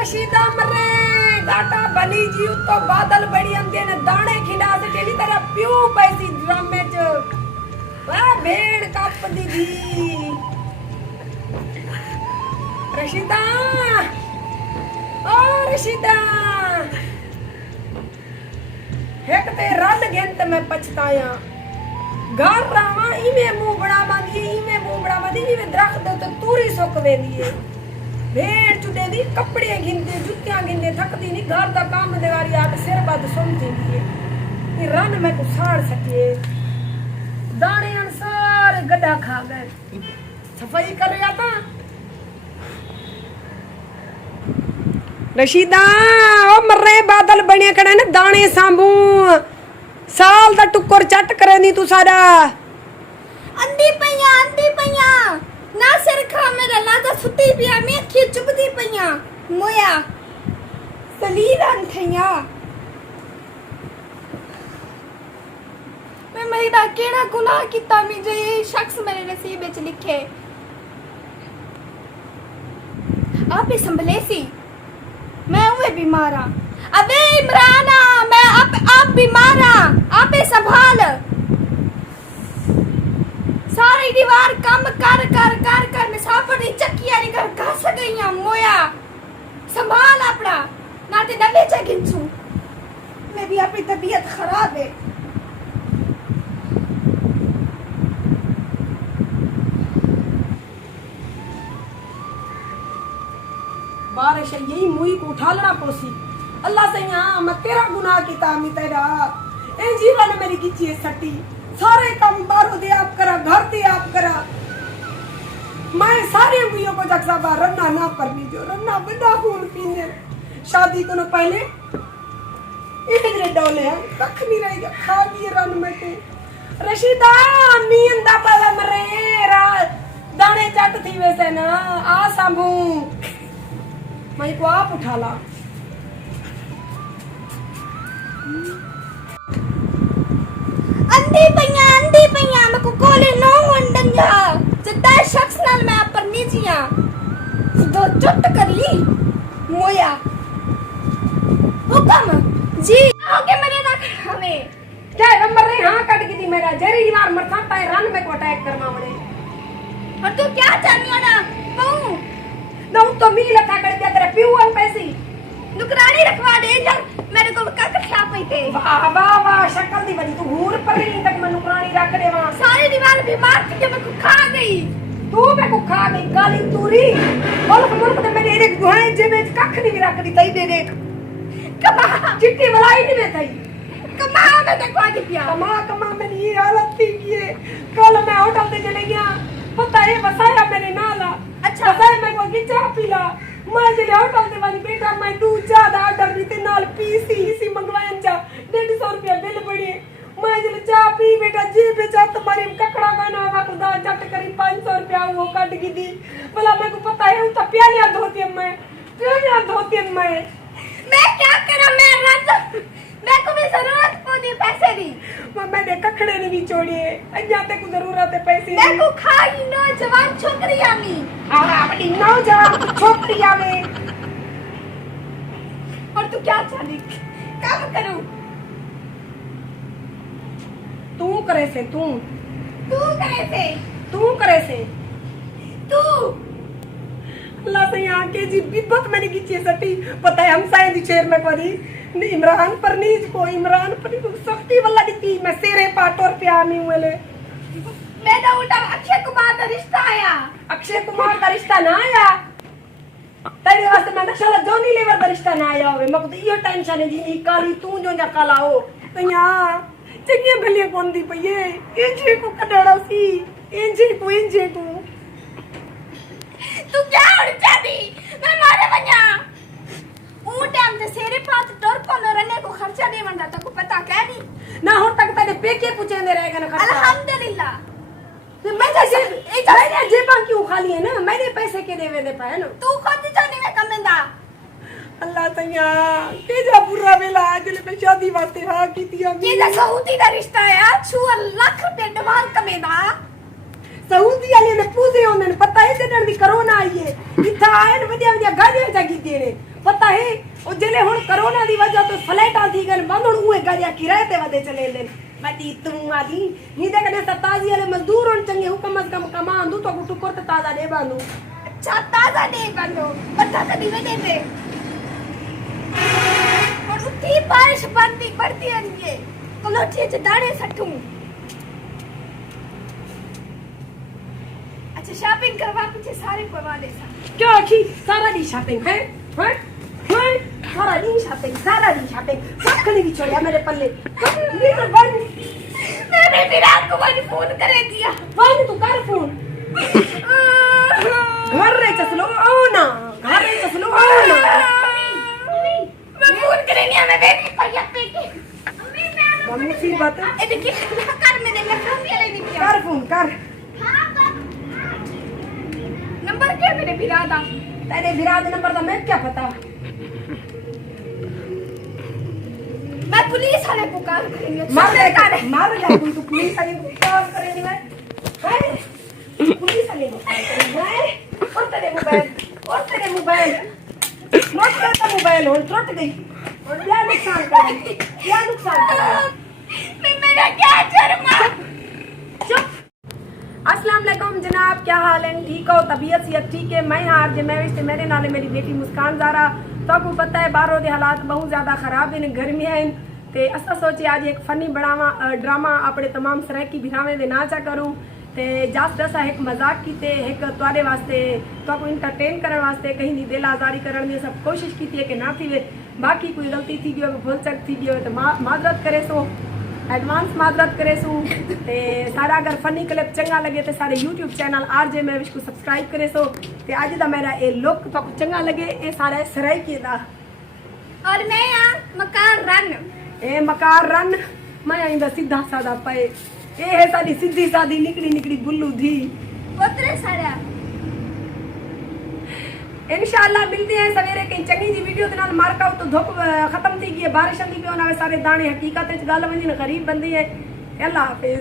रशीदा मरे गाटा बनी जी तो बादल बड़ी अंदे ने दाने खिला से तेरी तरह प्यू पैसी ड्रामे च वाह भेड़ कप दी रशीदा ओ रशीदा एक ते रल गेंत में पछताया घर रावा इमे मुंह बड़ा बांधी इमे मुंह बड़ा बांधी इमे दरख्त तो तूरी सुक वेंदी है भेड़ चुदे दी कपड़े गिनते जुत्तियां गिनते थकदी नहीं घर दा काम देवारी आट सिर बद सुनती है ये रन में को साड़ सके दाने अनुसार गड्ढा खा गए सफाई कर रहा था रशीदा ओ मरे बादल बने खड़े ने दाने सांभू साल दा टुक्कर चट करे नी तू सारा अंधी पईया ना सिर खा मेरा ना तो सुती पिया मैं अखी चुभदी पईया मोया सलीलान थैया मैं मेरा केड़ा गुनाह कीता मुझे ये शख्स मेरे नसीब विच लिखे आप ही संभले सी मैं हुए बीमार हां अबे इमराना मैं आप बीमार हां आप ही संभाल सारी दीवार कम कर मुसाफिर दी चक्कियां नी कर घस गईयां मोया संभाल अपना ना ते नवे च गिनसू मेरी अपनी तबीयत खराब है बारिश यही मुई को उठा लेना पोसी अल्लाह से यहाँ मैं तेरा गुनाह कीता मी तेरा ए जीवन मेरी गिची सटी सारे काम बारो दे आप करा घर दे आप करा मैं सारे मुइयों को जगसा बार रन्ना ना परनी जो रन्ना बड़ा खून पीने शादी को न पहले इधर डोले हैं कख नहीं रहेगा खा दिए रन में के रशीदा नींद दा पला मरे रात दाने चट थी वैसे ना आ सांभू मैं को आप उठा ला अंधी पईया मैं को कोले नो वंडंगा जिद्दा शख्स नाल मैं पर नीजिया दो चुट कर ली मोया हुक्म जी आगे मरे ना हमें क्या नंबर रे हां कट गई थी मेरा जरी दीवार मरथा पाए रन में को अटैक करना मने और तू क्या चाहनी हो ना पऊ ना तो मी लखा कर दिया तेरे प्यून पैसे नुकरानी रखवा दे जल मेरे को कक खा पई थे वाह वाह वाह शक्ल दी बनी तू घूर पर नहीं तक मैं नुकरानी रख दे वहां सारी दीवार बीमार थी कि मैं को खा गई तू मैं को खा गई काली तूरी मुल्क ते मेरे एक दुआएं जे में कख नहीं रख दी तई दे देख कमा चिट्टी मलाई नहीं में थई कमा मैं देखवा दी पिया कमा मेरी ये हालत थी ये कल मैं होटल ते चले गया पता है बसाया मेरे नाला अच्छा बसाया मैं को गिचा पीला मैं जले होटल ते वाली बेटा मैं दूध ज्यादा ऑर्डर भी ते नाल पीसी मंगवाया जा 150 रुपया बिल पड़ी मैं जले चाय पी बेटा जी बेचा तुम्हारी ककड़ा गाना वा खुदा जट करी 500 रुपया वो काट की दी भला मैं को पता है उता प्यालियां धोती मैं मैं क्या करा मैं रत मैं को भी जरूरत पड़ी पैसे दी मैंने ककड़े ने भी छोड़े अजा ते को जरूरत है पैसे मैं को खाई नौजवान छोकरी आमी हां बड़ी नौजवान छोकरी आवे और तू क्या चाहती काम करूं तू करे से तू अल्लाह से यहाँ के जी बिब्बत मैंने की चीज सटी पता है हम शायद शेर में पड़ी इमरान परनीज को सख्ती वाला दी मैं सेरे पाटोर पे आमी हुए मेरा उल्टा अक्षय कुमार का रिश्ता आया ना आया तेरे वास्ते मैं शाला जॉनी लीवर का रिश्ता ना आया होवे मको तो यो टेंशन है जी काली तू जो जा काला हो तो यहाँ चंगे भले कौन दी पई इंजे को कडड़ा सी इंजे को तू क्या उड़चा दी मैं मारे बन्या ऊ टाइम ते सेरे पात टोर कोन रहने को खर्चा दे मंडा तको पता क्या नी ना हो तक तेरे पेके पूछेंदे रहेगा ना खर्चा अल्हम्दुलिल्लाह मैं जे क्यों खाली है ना मैंने पैसे के देवे दे पाए ना तू खुद जाने में कमेंदा अल्लाह तैया के जा बुरा वेला आज ले शादी वास्ते हां की दिया ये दा सऊदी दा रिश्ता है 6 लाख रुपए डमाल कमेंदा सऊदी वाले ने पूछे उन्हें पता है जदर दी कोरोना आई है इथा आए वडिया वडिया गाड़ियां जागी देने पता है ओ जिले हुन कोरोना दी वजह तो फ्लैटां थी गन बंद हुन उहे गाड़ियां किराए ते वधे चले लेन मती तू आदी हिंदे कने सताजी वाले मजदूर हुन चंगे हुकम कम कमांदू तो टुकर ते ताजा दे बांदू अच्छा ताजा दे बंदो बता कदी वे दे और उठी बारिश पड़ती है कलोठी च दाने सटू अच्छा शॉपिंग करवा पीछे सारे करवा दे सा क्या आखी सारा दी शॉपिंग है सारा दी शॉपिंग सब खली भी छोड़िया मेरे पल्ले लीटर वन मैंने विराट को मैंने फोन करे दिया वन तू कर फोन घर रे चसलो आओ ना घर रे चसलो आओ ना मैं फोन करे नहीं मैं बेटी पर पे के मम्मी सी बात ए देखिए कर मैंने मैं काफी ले नहीं किया कर फोन कर नंबर क्या मेरे विराट तेरे विराट नंबर का मैं क्या पता मैं पुलिस वाले को कॉल करेंगे मार जाए कोई तो पुलिस वाले को कॉल करेंगे मैं हैं पुलिस वाले को कॉल करेंगे और तेरे मोबाइल नोट करता मोबाइल और टूट गई और क्या नुकसान कर मैं मेरा क्या शर्मा चुप अस्सलाम वालेकुम जनाब क्या हाल है ठीक हो तबीयत सेहत ठीक है मैं हार जे मैं विच मेरे नाल मेरी बेटी मुस्कान ज़ारा तो पता है बाहरों के हालात बहुत ज़्यादा खराब हैं गर्मी है ते असा सोचे आज एक फनी बनावा ड्रामा अपने तमाम सरायकी भिरावे दे ना चा करूँ ते जस्ट असा एक मजाक की एक तुआरे वास्ते तो इंटरटेन करने वास्ते कहीं दी दिल आज़ारी करने की सब कोशिश की है कि ना थी वे बाकी कोई गलती थी गई भूल चक थी गई तो माजरत करे सो एडवांस माजरत करे सू ते सारा अगर फनी क्लिप चंगा लगे तो सारे यूट्यूब चैनल RJ Mavish को सब्सक्राइब करे सो ते आज दा मेरा ये लुक तो चंगा लगे ये सारा सरायकी दा और मैं यहाँ मकान रन ए मकार रन मैं आइंदा सीधा सादा पे ए है साडी सीधी सादी निकड़ी बुल्लू थी उतरे सारा इंशाल्लाह मिलते हैं सवेरे कहीं चंगी जी वीडियो दे नाल मार्क आउट तो धुप खत्म थी गई बारिश आंदी पे होना सारे दाने हकीकत च गल वंजी गरीब बंदी है अल्लाह हाफिज।